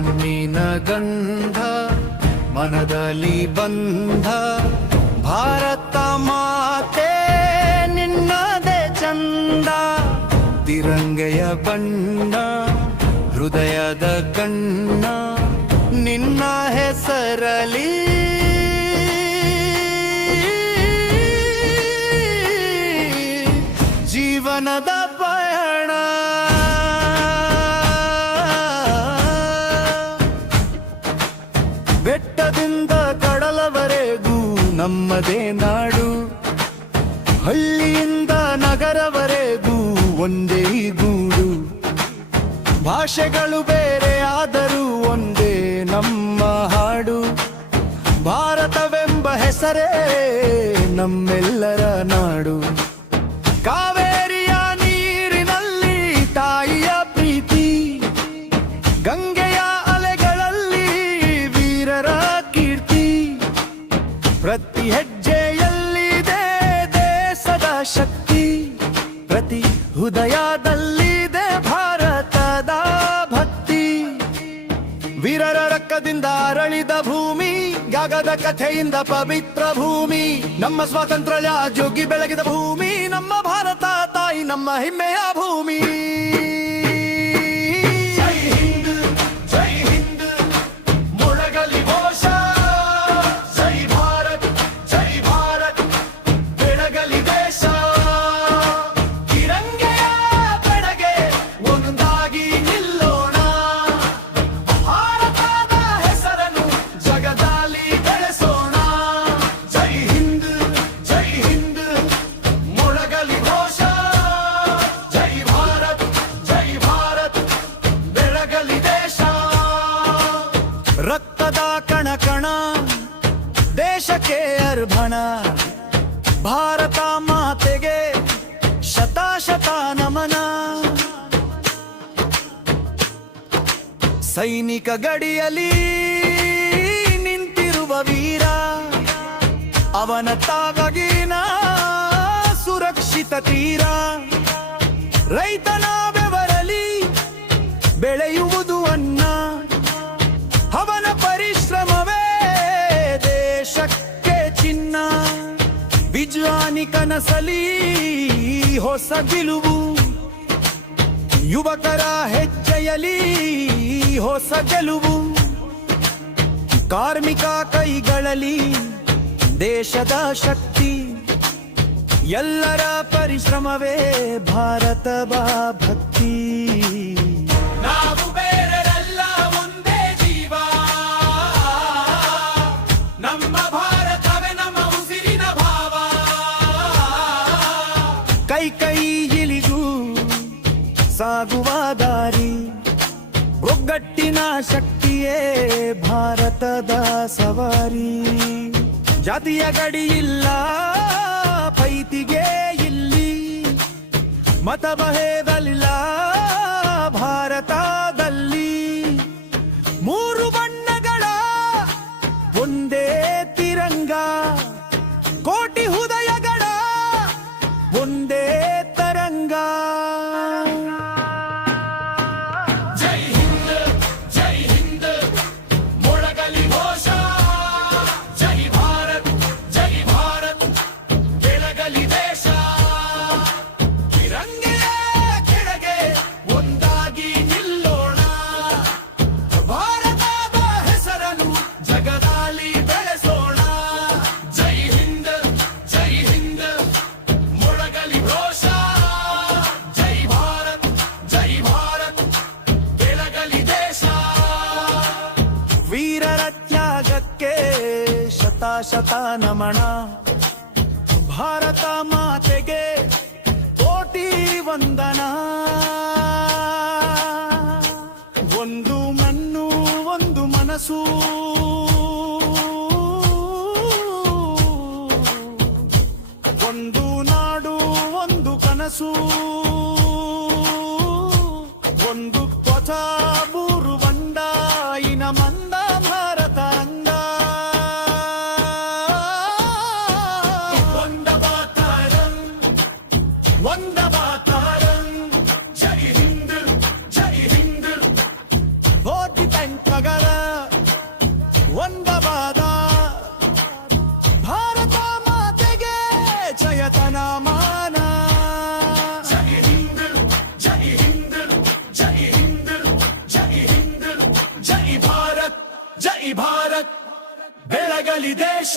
ಮಣ್ಣಿನ ಗಂಧ ಮನದಲ್ಲಿ ಬಂಧ ಭಾರತ ಮಾತೆ ನಿನ್ನದೇ ಚಂದ ತಿರಂಗೆಯ ಬಣ್ಣ ಹೃದಯದ ಕಣ್ಣ ನಿನ್ನ ಹೆಸರಲಿ ಜೀವನದ ಪಯಣ ಬೆಟ್ಟದಿಂದ ಕಡಲವರೆಗೂ ನಮ್ಮದೇ ನಾಡು ಹಳ್ಳಿಯಿಂದ ನಗರವರೆಗೂ ಒಂದೇ ಗೂಡು ಭಾಷೆಗಳು ಬೇರೆ ಆದರೂ ಒಂದೇ ನಮ್ಮ ಹಾಡು ಭಾರತವೆಂಬ ಹೆಸರೇ ನಮ್ಮೆಲ್ಲರ ನಾಡು ಕಾವೇರಿಯ ನೀರಿನಲ್ಲಿ ತಾಯಿಯ ಪ್ರೀತಿ ಗಂಗೆಯ ಅಲೆಗಳಲ್ಲಿ ವೀರರ ಕೀರ್ತಿ ಪ್ರತಿ ಹೆಜ್ಜೆಯಲ್ಲಿದೆ ದೇಶದ ಶಕ್ತಿ ಪ್ರತಿ ಹೃದಯದಲ್ಲಿದೆ ಭಾರತದ ಭಕ್ತಿ ವೀರರ ರಕ್ತದಿಂದ ಅರಳಿದ ಭೂಮಿ ಯಾಗದ ಕಥೆಯಿಂದ ಪವಿತ್ರ ಭೂಮಿ ನಮ್ಮ ಸ್ವಾತಂತ್ರ್ಯ ಜೋಗಿ ಬೆಳಗಿದ ಭೂಮಿ ನಮ್ಮ ಭಾರತ ತಾಯಿ ನಮ್ಮ ಹೆಮ್ಮೆಯ ಭೂಮಿ ಜೈ ಹಿಂದ್ ಜೈ ಹಿಂದ್ ಮೊಳಗಲಿ ಘೋಷ ಜೈ ಭಾರತ್ ಬೆಳಗಲಿ ದೇಶ ತಿರಂಗೆಯ ಬೆಳಗ್ಗೆ ಒಂದಾಗಿ ನಿಲ್ಲೋಣ ಭಾರತದ ಹೆಸರನ್ನು ಜಗದಲ್ಲಿ ಬೆಳೆಸೋಣ ಜೈ ಹಿಂದ್ ಮೊಳಗಲಿ ಘೋಷ ಜೈ ಭಾರತ್ ಬೆಳಗಲಿ ದೇಶ ರಕ್ತದ ಕಣ ಕಣ ದೇಶಕ್ಕೆ ಅರ್ಪಣ ಭಾರತ ಮಾತೆಗೆ ಶತ ನಮನ ಸೈನಿಕ ಗಡಿಯಲ್ಲಿ ನಿಂತಿರುವ ವೀರ ಅವನ ತಾವಗಿನ ಸುರಕ್ಷಿತ ತೀರ ರೈತನ ಬೆವರಲಿ ಬೆಳೆಯುವುದು ಅನ್ನ ಅವನ ಪರಿಶ್ರಮವೇ ದೇಶಕ್ಕೆ ಚಿನ್ನ ವಿಜ್ಞಾನಿ ಕನಸಲಿ ಹೊಸ ಗೆಲುವು ಯುವಕರ ಹೆಜ್ಜೆಯಲಿ ಹೊಸ ಗೆಲುವು ಕಾರ್ಮಿಕ ಕೈಗಳಲ್ಲಿ ದೇಶದ ಶಕ್ತಿ ಎಲ್ಲರ ಪರಿಶ್ರಮವೇ ಭಾರತದ ಭಕ್ತಿ ನಾವು ಬೇರೆಲ್ಲ ಒಂದೇ ಜೀವ ನಮ್ಮ ಭಾರತವೇ ನಮ್ಮ ಉಸಿರಿನ ಭಾವ ಕೈ ಇಲಿಗೂ ಸಾಗುವ ದಾರಿ ಒಗ್ಗಟ್ಟಿನ ಶಕ್ತಿಯೇ ಭಾರತದ ಸವಾರಿ ಜಾತಿಯ ಗಡಿ ಇಲ್ಲ ಪೈತಿಗೆ ಇಲ್ಲಿ ಮತಭೇದಲಿಲ್ಲ ಭಾರತದಲ್ಲಿ ಮೂರು ಬಣ್ಣಗಳ ಒಂದೇ ತಿರಂಗ ಕೋಟಿ ಹೃದಯಗಳ ಒಂದೇ ತರಂಗ ಜೈ ಹಿಂದ್ ಮೊಳಗಲಿ ಘೋಷ ಜೈ ಭಾರತ್ ಬೆಳಗಲಿ ದೇಶ ತಿರಂಗೆಯ ಕೆಳಗೆ ಒಂದಾಗಿ ನಿಲ್ಲೋಣ ಭಾರತದ ಹೆಸರನ್ನು ಜಗದಲ್ಲಿ ಬೆಳೆಸೋಣ ಜೈ ಹಿಂದ್ ಮೊಳಗಲಿ ಘೋಷ ಜೈ ಭಾರತ್ ಬೆಳಗಲಿ ದೇಶ ವೀರರ ತ್ಯಾಗಕ್ಕೆ ಶತ ನಮನ ಭಾರತ ಮಾತೆಗೆ ಕೋಟಿ ವಂದನ ಒಂದು ಮಣ್ಣು ಒಂದು ಮನಸ್ಸು ಒಂದು ನಾಡು ಒಂದು ಕನಸು ಒಂದು ತ್ವಚ ಮೂರು ಬಂಡಾಯಿನ ಮಂದ ಭಾರತ ರಂಗ ವಂದ ಬಾತಾರಂ ಜೈ ಹಿಂದ್ ಬೋಧಿ ಜೈ ಭಾರತ್ ಬೆಳಗಲಿ ದೇಶ